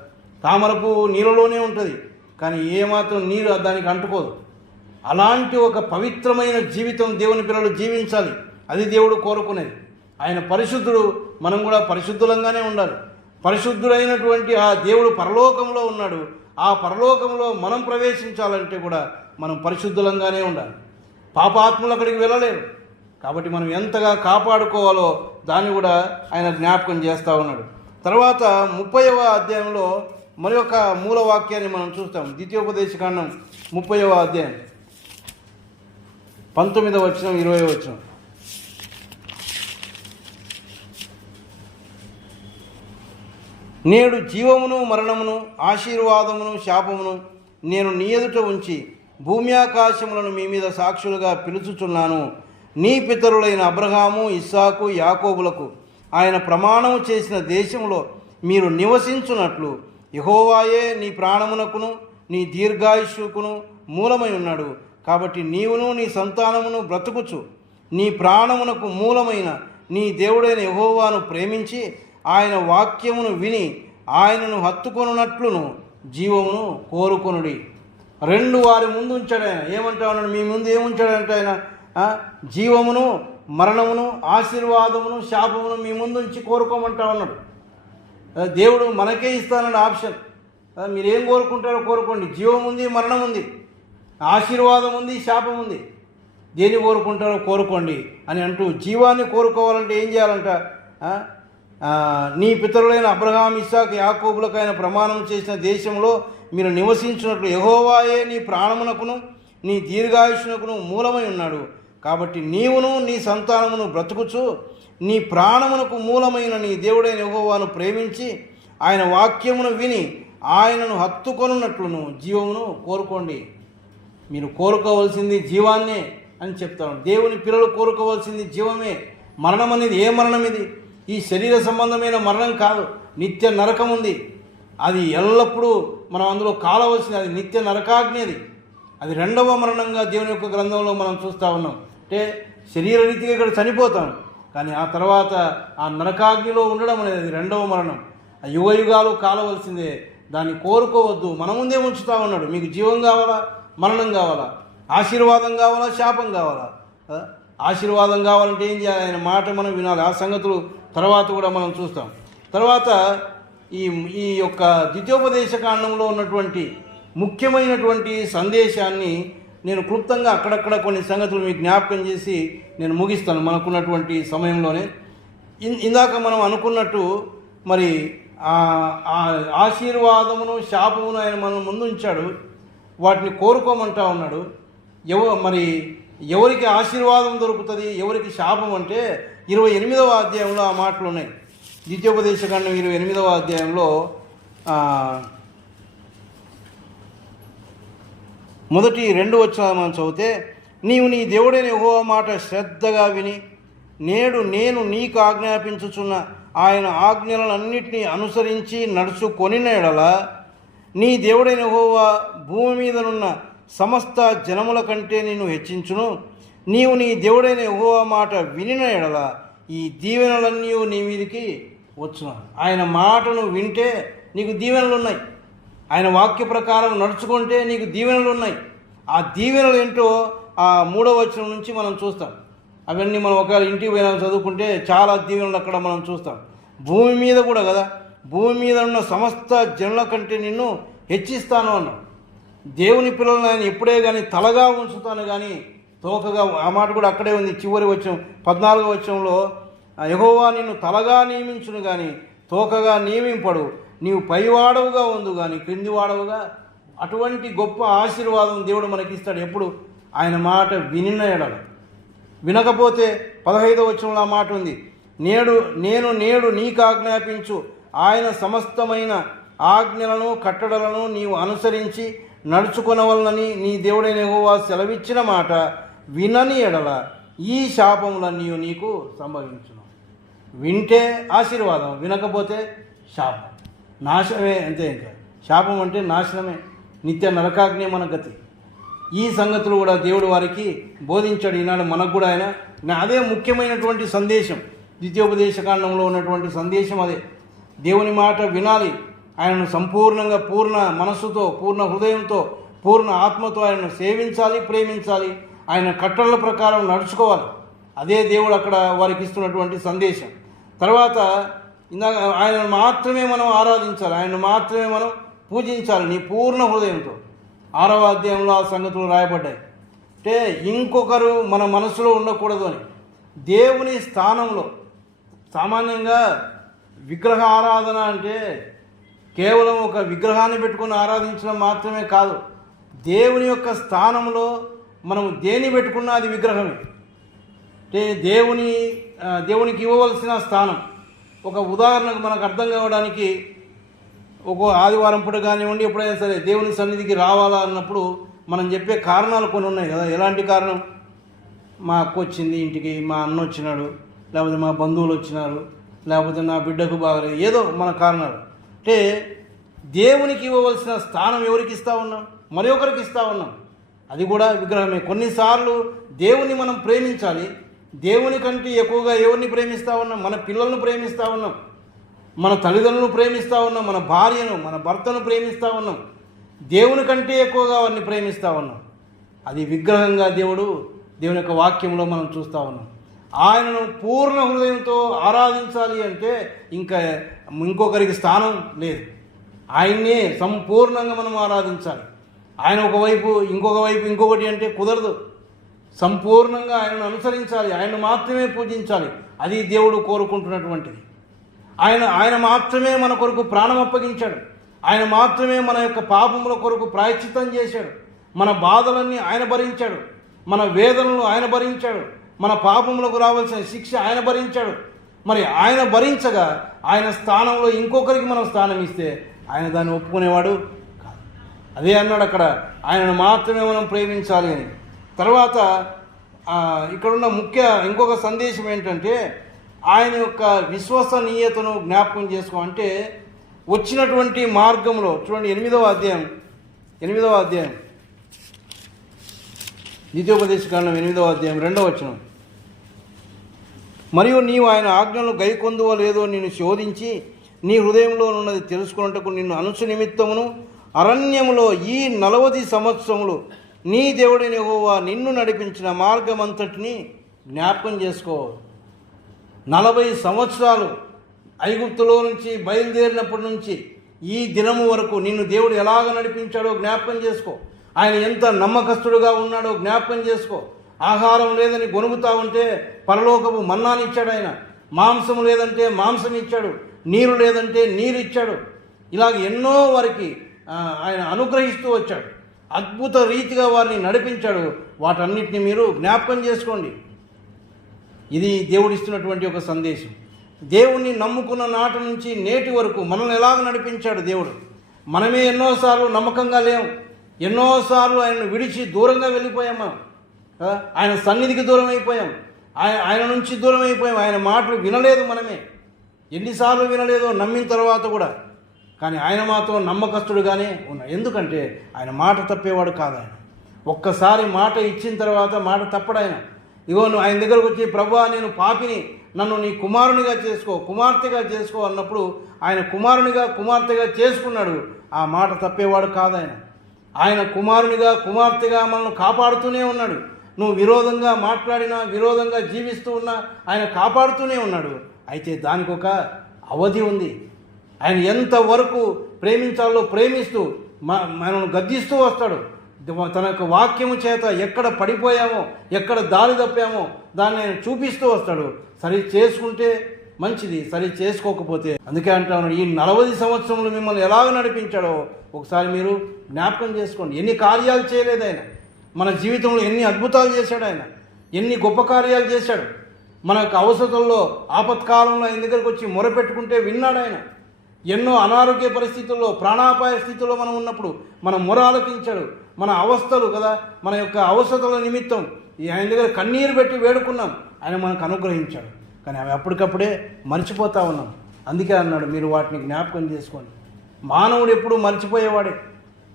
తామరపు నీళ్ళలోనే ఉంటుంది, కానీ ఏమాత్రం నీరు దానికి అంటుకోదు. అలాంటి ఒక పవిత్రమైన జీవితం దేవుని పిల్లలు జీవించాలి. అది దేవుడు కోరుకునేది. ఆయన పరిశుద్ధుడు, మనం కూడా పరిశుద్ధులంగానే ఉండాలి. పరిశుద్ధుడైనటువంటి ఆ దేవుడు పరలోకంలో ఉన్నాడు. ఆ పరలోకంలో మనం ప్రవేశించాలంటే కూడా మనం పరిశుద్ధులంగానే ఉండాలి. పాపాత్ములు అక్కడికి వెళ్ళలేరు. కాబట్టి మనం ఎంతగా కాపాడుకోవాలో దాన్ని కూడా ఆయన జ్ఞాపకం చేస్తూ ఉన్నాడు. తర్వాత 30వ అధ్యాయంలో మరి ఒక మూల వాక్యాన్ని మనం చూస్తాం. ద్వితీయోపదేశకాండం 30వ అధ్యాయం 19వ వచనం 20వ వచనం. నేడు జీవమును మరణమును ఆశీర్వాదమును శాపమును నేను నీ ఎదుట ఉంచి భూమి ఆకాశములను మీ మీద సాక్షులుగా పిలుచుచున్నాను. నీ పితరులైన అబ్రహాము, ఇస్సాకు, యాకోబులకు ఆయన ప్రమాణము చేసిన దేశంలో మీరు నివసించున్నట్లు యెహోవాయే నీ ప్రాణమునకును నీ దీర్ఘాయుష్కును మూలమై ఉన్నాడు. కాబట్టి నీవును నీ సంతానమును బ్రతుకుచు నీ ప్రాణమునకు మూలమైన నీ దేవుడైన యెహోవాను ప్రేమించి ఆయన వాక్యమును విని ఆయనను హత్తుకొనున్నట్లును జీవమును కోరుకొనుడి. రెండు వారి ముందు ఉంచాడు ఆయన. ఏమంటా ఉన్నాడు? మీ ముందు ఏముంచాడంటే ఆయన జీవమును మరణమును ఆశీర్వాదమును శాపమును మీ ముందు ఉంచి కోరుకోమంటా ఉన్నాడు. దేవుడు మనకే ఇస్తానన్న ఆప్షన్. మీరేం కోరుకుంటారో కోరుకోండి. జీవం ఉంది, మరణం ఉంది, ఆశీర్వాదం ఉంది, శాపం ఉంది. దేన్ని కోరుకుంటారో కోరుకోండి అని అంటూ జీవాన్ని కోరుకోవాలంటే ఏం చేయాలంట? నీ పితరులైన అబ్రహాం, ఇస్సాకు, యాకోబులకు ఆయన ప్రమాణం చేసిన దేశంలో మీరు నివసించినట్లు యెహోవాయే నీ ప్రాణమునకును నీ దీర్ఘాయుష్నకును మూలమై ఉన్నాడు. కాబట్టి నీవును నీ సంతానమును బ్రతుకుచు నీ ప్రాణమునకు మూలమైన నీ దేవుడైన యెహోవాను ప్రేమించి ఆయన వాక్యమును విని ఆయనను హత్తుకొనున్నట్లును జీవమును కోరుకోండి. మీరు కోరుకోవాల్సింది జీవాన్నే అని చెప్తాను. దేవుని పిల్లలు కోరుకోవాల్సింది జీవమే. మరణం అనేది ఏ మరణం? ఇది ఈ శరీర సంబంధమైన మరణం కాదు. నిత్య నరకం ఉంది. అది ఎల్లప్పుడూ మనం అందులో కాలవలసింది. అది నిత్య నరకాగ్ని. అది రెండవ మరణంగా దేవుని యొక్క గ్రంథంలో మనం చూస్తూ ఉన్నాం. అంటే శరీర రీతిగా ఇక్కడ చనిపోతాం, కానీ ఆ తర్వాత ఆ నరకాగ్నిలో ఉండడం అనేది రెండవ మరణం. ఆ యుగ యుగాలు కాలవలసిందే. దాన్ని కోరుకోవద్దు. మన ముందే ఉంచుతూ ఉన్నాడు. మీకు జీవం కావాలా, మరణం కావాలా, ఆశీర్వాదం కావాలా, శాపం కావాలా? ఆశీర్వాదం కావాలంటే ఏం చేయాలి? ఆయన మాట మనం వినాలి. ఆ సంగతులు తర్వాత కూడా మనం చూస్తాం. తర్వాత ఈ యొక్క ద్వితీయోపదేశకాండంలో ఉన్నటువంటి ముఖ్యమైనటువంటి సందేశాన్ని నేను క్లుప్తంగా అక్కడక్కడ కొన్ని సంగతులు మీకు జ్ఞాపకం చేసి నేను ముగిస్తాను మనకున్నటువంటి సమయంలోనే. ఇందాక మనం అనుకున్నట్టు మరి ఆశీర్వాదమును శాపమును ఆయన మన ముందు ఉంచాడు. వాటిని కోరుకోమంటా ఉన్నాడు. మరి ఎవరికి ఆశీర్వాదం దొరుకుతుంది, ఎవరికి శాపం అంటే 28వ అధ్యాయంలో ఆ మాటలు ఉన్నాయి. ద్వితీయోపదేశకాండం 28వ అధ్యాయంలో మొదటి 2 వచనాలు మనం చదివితే, నీవు నీ దేవుడైన యెహోవా మాట శ్రద్ధగా విని నేడు నేను నీకు ఆజ్ఞాపించుచున్న ఆయన ఆజ్ఞలన్నింటినీ అనుసరించి నడుచుకొనిన ఎడల నీ దేవుడైన యెహోవా భూమి మీదనున్న సమస్త జనముల కంటే నిన్ను హెచ్చించును. నీవు నీ దేవుడైన యెహోవా మాట వినిన ఎడల ఈ దీవెనలన్నీ నీ మీదికి వచ్చును. ఆయన మాటను వింటే నీకు దీవెనలు ఉన్నాయి. ఆయన వాక్య ప్రకారం నడుచుకుంటే నీకు దీవెనలు ఉన్నాయి. ఆ దీవెనలు ఏంటో ఆ 3వ వచనం నుంచి మనం చూస్తాం. అవన్నీ మనం ఒకవేళ ఇంటికి పోయినా చదువుకుంటే చాలా దీవెనలు అక్కడ మనం చూస్తాం. భూమి మీద కూడా కదా, భూమి మీద ఉన్న సమస్త జనుల కంటే నిన్ను హెచ్చిస్తాను అన్నాడు. దేవుని పిల్లలను ఆయన ఎప్పుడే కానీ తలగా ఉంచుతాను కానీ తోకగా, ఆ మాట కూడా అక్కడే ఉంది. చివరి వచనం 14వ వచనంలో యెహోవా నిన్ను తలగా నియమించును కానీ తోకగా నియమింపడు, నీవు పైవాడవుగా ఉండు కానీ క్రిందివాడవుగా. అటువంటి గొప్ప ఆశీర్వాదం దేవుడు మనకిస్తాడు ఎప్పుడు? ఆయన మాట వినిన ఎడల. వినకపోతే 15వ వచనంలో ఆ మాట ఉంది, నేడు నీకు ఆజ్ఞాపించు ఆయన సమస్తమైన ఆజ్ఞలను కట్టడలను నీవు అనుసరించి నడుచుకొనవలనని నీ దేవుడైన యెహోవా సెలవిచ్చిన మాట వినని ఎడల ఈ శాపములన్నీ నీకు సంభవించును. వింటే ఆశీర్వాదం, వినకపోతే శాపం, నాశనమే. అంతే. ఇంకా శాపం అంటే నాశనమే, నిత్య నరకాగ్ని మన గతి. ఈ సంగతులు కూడా దేవుడు వారికి బోధించాడు. ఈనాడు మనకు కూడా ఆయన అదే ముఖ్యమైనటువంటి సందేశం. ద్వితీయోపదేశకాండంలో ఉన్నటువంటి సందేశం అదే. దేవుని మాట వినాలి. ఆయనను సంపూర్ణంగా పూర్ణ మనస్సుతో, పూర్ణ హృదయంతో, పూర్ణ ఆత్మతో ఆయనను సేవించాలి, ప్రేమించాలి. ఆయన కట్టడల ప్రకారం నడుచుకోవాలి. అదే దేవుడు అక్కడ వారికి ఇస్తున్నటువంటి సందేశం. తర్వాత ఇందాక ఆయన మాత్రమే మనం ఆరాధించాలి, ఆయన మాత్రమే మనం పూజించాలి నీ పూర్ణ హృదయంతో. 6వ అధ్యాయంలో ఆ సంగతులు రాయబడ్డాయి. అంటే ఇంకొకరు మన మనసులో ఉండకూడదు అని. దేవుని స్థానంలో సామాన్యంగా విగ్రహ ఆరాధన అంటే కేవలం ఒక విగ్రహాన్ని పెట్టుకొని ఆరాధించడం మాత్రమే కాదు. దేవుని యొక్క స్థానంలో మనం దేన్ని పెట్టుకున్నా అది విగ్రహమే. అంటే దేవునికి ఇవ్వవలసిన స్థానం. ఒక ఉదాహరణకు మనకు అర్థం కావడానికి, ఒక ఆదివారం పూట కానివ్వండి, ఎప్పుడైనా సరే దేవుని సన్నిధికి రావాలా అన్నప్పుడు మనం చెప్పే కారణాలు కొన్ని ఉన్నాయి కదా. ఎలాంటి కారణం? మా అక్క వచ్చింది ఇంటికి, మా అన్న వచ్చినాడు, లేకపోతే మా బంధువులు వచ్చినారు, లేకపోతే నా బిడ్డకు బాగలేదు, ఏదో మన కారణాలు. అంటే దేవునికి ఇవ్వవలసిన స్థానం ఎవరికి ఇస్తూ ఉన్నాం? మరి ఒకరికి ఇస్తూ ఉన్నాం. అది కూడా విగ్రహమే. కొన్నిసార్లు దేవుని మనం ప్రేమించాలి. దేవుని కంటే ఎక్కువగా ఎవరిని ప్రేమిస్తూ ఉన్నాం? మన పిల్లలను ప్రేమిస్తూ ఉన్నాం, మన తల్లిదండ్రులను ప్రేమిస్తూ ఉన్నాం, మన భార్యను, మన భర్తను ప్రేమిస్తూ ఉన్నాం. దేవుని కంటే ఎక్కువగా వారిని ప్రేమిస్తూ ఉన్నాం. అది విగ్రహంగా దేవుని యొక్క వాక్యంలో మనం చూస్తూ ఉన్నాం. ఆయనను పూర్ణ హృదయంతో ఆరాధించాలి అంటే ఇంకొకరికి స్థానం లేదు. ఆయన్నే సంపూర్ణంగా మనం ఆరాధించాలి. ఆయన ఒకవైపు ఇంకొకటి అంటే కుదరదు. సంపూర్ణంగా ఆయనను అనుసరించాలి, ఆయనను మాత్రమే పూజించాలి. అది దేవుడు కోరుకుంటున్నటువంటిది. ఆయన మాత్రమే మన కొరకు ప్రాణం అప్పగించాడు. ఆయన మాత్రమే మన యొక్క పాపముల కొరకు ప్రాయశ్చిత్తం చేశాడు. మన బాధలన్నీ ఆయన భరించాడు, మన వేదనలు ఆయన భరించాడు, మన పాపములకు రావాల్సిన శిక్ష ఆయన భరించాడు. మరి ఆయన భరించగా ఆయన స్థానంలో ఇంకొకరికి మనం స్థానం ఇస్తే ఆయన దాన్ని ఒప్పుకునేవాడు కాదు. అదే అన్నాడు అక్కడ, ఆయనను మాత్రమే మనం ప్రేమించాలి అని. తర్వాత ఇక్కడున్న ఇంకొక సందేశం ఏంటంటే, ఆయన యొక్క విశ్వసనీయతను జ్ఞాపకం చేసుకో. అంటే వచ్చినటువంటి మార్గంలో చూడండి, 8వ అధ్యాయం ద్వితీయోపదేశకాండం 8వ అధ్యాయం 2వ వచనం. మరియు నీవు ఆయన ఆజ్ఞలను గైకొందువో లేదో నిన్ను శోధించి నీ హృదయంలో ఉన్నది తెలుసుకున్నట్టుకు నిన్ను అనుసు నిమిత్తమును అరణ్యములో ఈ 40 సంవత్సరములు నీ దేవుడైన యెహోవా నిన్ను నడిపించిన మార్గమంతటిని జ్ఞాపకం చేసుకో. 40 సంవత్సరాలు ఐగుప్తులో నుంచి బయలుదేరినప్పటి నుంచి ఈ దినము వరకు నిన్ను దేవుడు ఎలాగ నడిపించాడో జ్ఞాపకం చేసుకో. ఆయన ఎంత నమ్మకస్తుడుగా ఉన్నాడో జ్ఞాపకం చేసుకో. ఆహారం లేదని గొనుగుతా ఉంటే పరలోకపు మన్నాని ఇచ్చాడు ఆయన. మాంసం లేదంటే మాంసం ఇచ్చాడు, నీరు లేదంటే నీరు ఇచ్చాడు. ఇలాగ ఎన్నో వారికి ఆయన అనుగ్రహిస్తూ వచ్చాడు. అద్భుత రీతిగా వారిని నడిపించాడు. వాటన్నిటిని మీరు జ్ఞాపకం చేసుకోండి. ఇది దేవుడిస్తున్నటువంటి ఒక సందేశం. దేవుణ్ణి నమ్ముకున్న నాటి నుంచి నేటి వరకు మనల్ని ఎలాగ నడిపించాడు దేవుడు. మనమే ఎన్నోసార్లు నమ్మకంగా లేము, ఎన్నోసార్లు ఆయనను విడిచి దూరంగా వెళ్ళిపోయాం. మనం ఆయన సన్నిధికి దూరం అయిపోయాం, ఆయన నుంచి దూరం అయిపోయాం. ఆయన మాటలు వినలేదు. మనమే ఎన్నిసార్లు వినలేదో నమ్మిన తర్వాత కూడా. కానీ ఆయన మాత్రం నమ్మకస్తుడుగానే ఉన్నాడు. ఎందుకంటే ఆయన మాట తప్పేవాడు కాదు. ఆయన ఒక్కసారి మాట ఇచ్చిన తర్వాత మాట తప్పడు ఆయన. ఇగో నువ్వు ఆయన దగ్గరకు వచ్చి, ప్రభువా నేను పాపిని, నన్ను నీ కుమారునిగా చేసుకో, కుమార్తెగా చేసుకో అన్నప్పుడు ఆయన కుమారునిగా కుమార్తెగా చేసుకున్నాడు. ఆ మాట తప్పేవాడు కాదు ఆయన. ఆయన కుమారునిగా కుమార్తెగా మనల్ని కాపాడుతూనే ఉన్నాడు. నువ్వు విరోధంగా మాట్లాడినా, విరోధంగా జీవిస్తూ ఉన్నా ఆయన కాపాడుతూనే ఉన్నాడు. అయితే దానికి ఒక అవధి ఉంది. ఆయన ఎంతవరకు ప్రేమించాలో ప్రేమిస్తూ మనల్ని గద్దిస్తూ వస్తాడు. తన యొక్క వాక్యము చేత ఎక్కడ పడిపోయామో, ఎక్కడ దారి తప్పామో దాన్ని ఆయన చూపిస్తూ వస్తాడు. సరి చేసుకుంటే మంచిది, సరి చేసుకోకపోతే. అందుకే అంటాను, ఈ 40 సంవత్సరములు మిమ్మల్ని ఎలాగ నడిపించాడో ఒకసారి మీరు జ్ఞాపకం చేసుకోండి. ఎన్ని కార్యాలు చేయలేదు ఆయన మన జీవితంలో, ఎన్ని అద్భుతాలు చేశాడు ఆయన, ఎన్ని గొప్ప కార్యాలు చేశాడు. మన యొక్క అవసరంలో ఆపత్కాలంలో ఆయన దగ్గరికి వచ్చి మొరపెట్టుకుంటే విన్నాడు ఆయన. ఎన్నో అనారోగ్య పరిస్థితుల్లో, ప్రాణాపాయ స్థితిలో మనం ఉన్నప్పుడు మన మొర ఆలకించాడు. మన అవస్థలు కదా, మన యొక్క అవసరతల నిమిత్తం ఆయన దగ్గర కన్నీరు పెట్టి వేడుకున్నాం, ఆయన మనకు అనుగ్రహించాడు. కానీ అవి అప్పటికప్పుడే మర్చిపోతూ ఉన్నాం. అందుకే అన్నాడు, మీరు వాటిని జ్ఞాపకం చేసుకోండి. మానవుడు ఎప్పుడు మర్చిపోయేవాడే,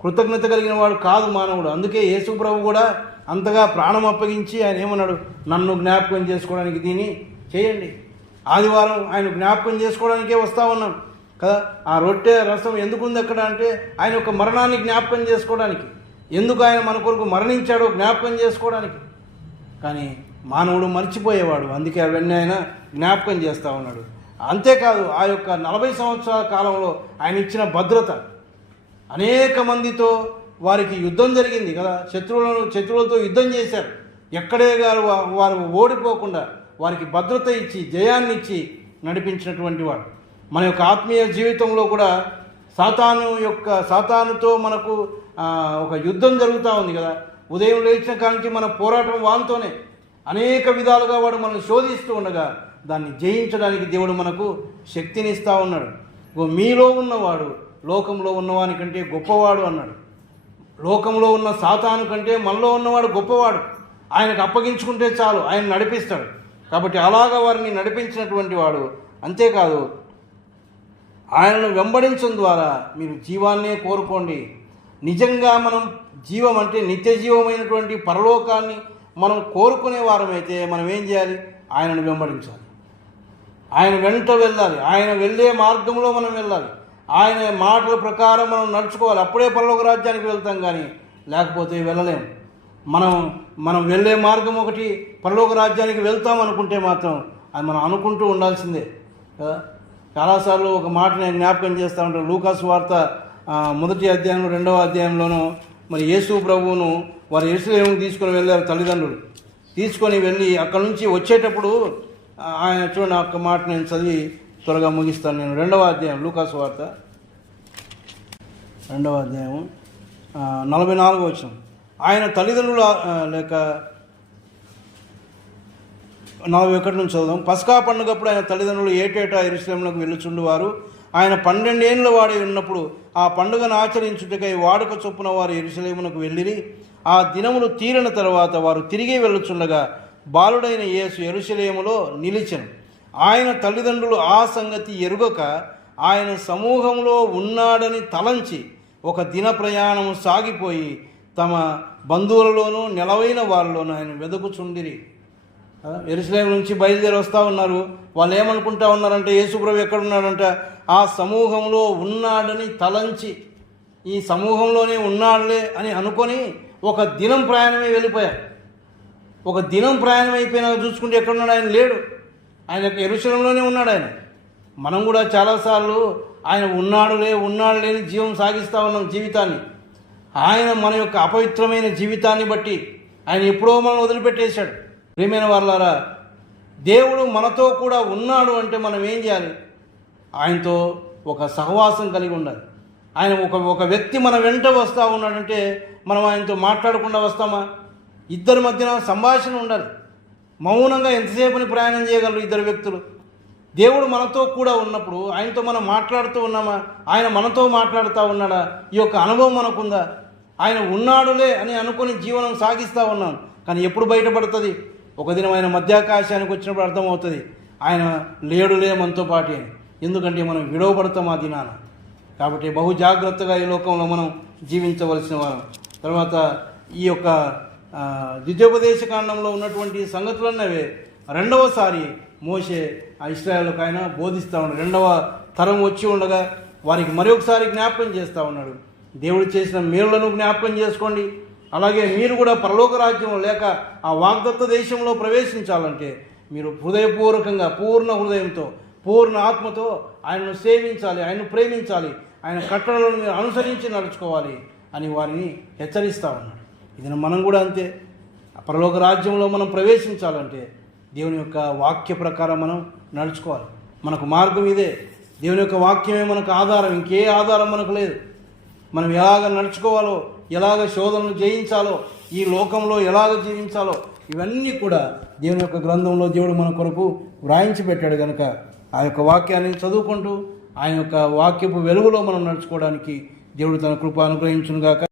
కృతజ్ఞత కలిగిన వాడు కాదు మానవుడు. అందుకే యేసు ప్రభు కూడా అంతగా ప్రాణం అప్పగించి ఆయన ఏమన్నాడు, నన్ను జ్ఞాపకం చేసుకోవడానికి దీన్ని చేయండి. ఆదివారం ఆయన జ్ఞాపకం చేసుకోవడానికే వస్తూ ఉన్నాం కదా. ఆ రొట్టె రసం ఎందుకు ఉంది అక్కడ అంటే ఆయన యొక్క మరణాన్ని జ్ఞాపకం చేసుకోవడానికి. ఎందుకు ఆయన మన కొరకు మరణించాడో జ్ఞాపకం చేసుకోవడానికి. కానీ మానవుడు మర్చిపోయేవాడు. అందుకే అవన్నీ ఆయన జ్ఞాపకం చేస్తూ ఉన్నాడు. అంతేకాదు, ఆ యొక్క 40 సంవత్సరాల కాలంలో ఆయన ఇచ్చిన భద్రత, అనేక మందితో వారికి యుద్ధం జరిగింది కదా. శత్రువులతో యుద్ధం చేశారు. ఎక్కడే గారు వారు ఓడిపోకుండా వారికి భద్రత ఇచ్చి జయాన్ని ఇచ్చి నడిపించినటువంటి వాడు. మన యొక్క ఆత్మీయ జీవితంలో కూడా సాతానుతో మనకు ఒక యుద్ధం జరుగుతూ ఉంది కదా. ఉదయం లేచిన కానికి మన పోరాటం వానితోనే. అనేక విధాలుగా వాడు మనల్ని శోధిస్తూ ఉండగా దాన్ని జయించడానికి దేవుడు మనకు శక్తిని ఇస్తూ ఉన్నాడు. మీలో ఉన్నవాడు లోకంలో ఉన్నవాని కంటే గొప్పవాడు అన్నాడు. లోకంలో ఉన్న సాతాను కంటే మనలో ఉన్నవాడు గొప్పవాడు. ఆయనకు అప్పగించుకుంటే చాలు, ఆయన నడిపిస్తాడు. కాబట్టి అలాగా వారిని నడిపించినటువంటి వాడు. అంతేకాదు, ఆయనను వెంబడించడం ద్వారా మీరు జీవాన్నే కోరుకోండి. నిజంగా మనం జీవం అంటే నిత్య జీవమైనటువంటి పరలోకాన్ని మనం కోరుకునే వారమైతే మనం ఏం చేయాలి? ఆయనను వెంబడించాలి, ఆయన వెంట వెళ్ళాలి, ఆయన వెళ్ళే మార్గంలో మనం వెళ్ళాలి, ఆయన మాటల ప్రకారం మనం నడుచుకోవాలి. అప్పుడే పరలోక రాజ్యానికి వెళ్తాం, కానీ లేకపోతే వెళ్ళలేము. మనం వెళ్ళే మార్గం ఒకటి, పరలోక రాజ్యానికి వెళ్తాం అనుకుంటే మాత్రం అది మనం అనుకుంటూ ఉండాల్సిందే కదా. చాలాసార్లు ఒక మాట నేను జ్ఞాపకం చేస్తూ ఉంటాను. లూకాసు వార్త 1వ అధ్యాయంలో 2వ అధ్యాయంలోనూ మరి యేసు ప్రభువును వారు యెరూషలేముకు తీసుకొని వెళ్ళారు. తల్లిదండ్రులు తీసుకొని వెళ్ళి అక్కడి నుంచి వచ్చేటప్పుడు ఆయన చూడండి, ఒక్క మాట నేను చదివి త్వరగా ముగిస్తాను. నేను 2వ అధ్యాయం లూకాసు వార్త 2వ అధ్యాయం 44వ వచనం. ఆయన తల్లిదండ్రులు లేక 41 నుంచి చదువుదాం. పస్కా పండుగప్పుడు ఆయన తల్లిదండ్రులు ఏటేటా యెరూషలేమునకు వెళ్ళుచుండువారు. ఆయన 12 ఏళ్ల వాడై ఉన్నప్పుడు ఆ పండుగను ఆచరించుటకై వాడుక చొప్పున వారు యెరూషలేమునకు వెళ్ళిరి. ఆ దినములు తీరిన తర్వాత వారు తిరిగి వెళ్ళుచుండగా బాలుడైన యేసు యెరూషలేములో నిలిచెను. ఆయన తల్లిదండ్రులు ఆ సంగతి ఎరుగక ఆయన సమూహంలో ఉన్నాడని తలంచి ఒక దిన ప్రయాణము సాగిపోయి తమ బంధువులలోనూ నెలవైన వారిలోనూ ఆయన వెదకుచుండిరి. యెరూషలేము నుంచి బయలుదేరి వస్తూ ఉన్నారు. వాళ్ళు ఏమనుకుంటా ఉన్నారంటే, యేసుప్రభు ఎక్కడున్నాడంట? ఆ సమూహంలో ఉన్నాడని తలంచి, ఈ సమూహంలోనే ఉన్నాడులే అని అనుకొని ఒక దినం ప్రయాణమే వెళ్ళిపోయారు. ఒక దినం ప్రయాణం అయిపోయినాక చూసుకుంటే ఎక్కడున్నాడు? ఆయన లేడు. ఆయన యెరూషలేములోనే ఉన్నాడు. ఆయన మనం కూడా చాలాసార్లు ఆయన ఉన్నాడులే అని జీవం సాగిస్తూ ఉన్నాం జీవితాన్ని. ఆయన మన యొక్క అపవిత్రమైన జీవితాన్ని బట్టి ఆయన ఎప్పుడో మనం వదిలిపెట్టేశాడు. ప్రియమైన వారలారా, దేవుడు మనతో కూడా ఉన్నాడు అంటే మనం ఏం చేయాలి? ఆయనతో ఒక సహవాసం కలిగి ఉండాలి. ఆయన ఒక వ్యక్తి మన వెంట వస్తూ ఉన్నాడంటే మనం ఆయనతో మాట్లాడకుండా వస్తామా? ఇద్దరి మధ్యన సంభాషణ ఉండాలి. మౌనంగా ఎంతసేపని ప్రయాణం చేయగలరు ఇద్దరు వ్యక్తులు? దేవుడు మనతో కూడా ఉన్నప్పుడు ఆయనతో మనం మాట్లాడుతూ ఉన్నామా? ఆయన మనతో మాట్లాడుతూ ఉన్నాడా? ఈ యొక్క అనుభవం మనకుందా? ఆయన ఉన్నాడులే అని అనుకుని జీవనం సాగిస్తూ ఉన్నాం, కానీ ఎప్పుడు బయటపడుతుంది? ఒక దినం ఆయన మధ్యాకాశానికి వచ్చినప్పుడు అర్థమవుతుంది ఆయన లేడులే మనతో పాటు అని. ఎందుకంటే మనం విడవబడతాం ఆ దినాన. కాబట్టి బహు జాగ్రత్తగా ఈ లోకంలో మనం జీవించవలసిన వారం. తర్వాత ఈ యొక్క ద్వితీయోపదేశ కాండంలో ఉన్నటువంటి సంగతులన్నవే రెండవసారి మోషే ఆ ఇశ్రాయేలుకు ఆయన బోధిస్తూ ఉన్నాడు. రెండవ తరం వచ్చి ఉండగా వారికి మరొకసారి జ్ఞాపకం చేస్తూ ఉన్నాడు. దేవుడు చేసిన మేలులను జ్ఞాపకం చేసుకోండి. అలాగే మీరు కూడా పరలోక రాజ్యంలో లేక ఆ వాగ్దత్త దేశంలో ప్రవేశించాలంటే మీరు హృదయపూర్వకంగా పూర్ణ హృదయంతో పూర్ణ ఆత్మతో ఆయనను సేవించాలి, ఆయనను ప్రేమించాలి, ఆయన కట్టడలను మీరు అనుసరించి నడుచుకోవాలి అని వారిని హెచ్చరిస్తూ ఉన్నాడు. ఇది మనం కూడా అంతే. పరలోక రాజ్యంలో మనం ప్రవేశించాలంటే దేవుని యొక్క వాక్య ప్రకారం మనం నడుచుకోవాలి. మనకు మార్గం ఇదే. దేవుని యొక్క వాక్యమే మనకు ఆధారం, ఇంకే ఆధారం మనకు లేదు. మనం ఎలాగ నడుచుకోవాలో, ఎలాగ శోధనలు జయించాలో, ఈ లోకంలో ఎలాగ జీవించాలో ఇవన్నీ కూడా దేవుని యొక్క గ్రంథంలో దేవుడు మన కొరకు వ్రాయించి పెట్టాడు. కనుక ఆ యొక్క వాక్యాన్ని చదువుకుంటూ ఆయన యొక్క వాక్యపు వెలుగులో మనం నడుచుకోవడానికి దేవుడు తన కృప అనుగ్రహించునుగాక.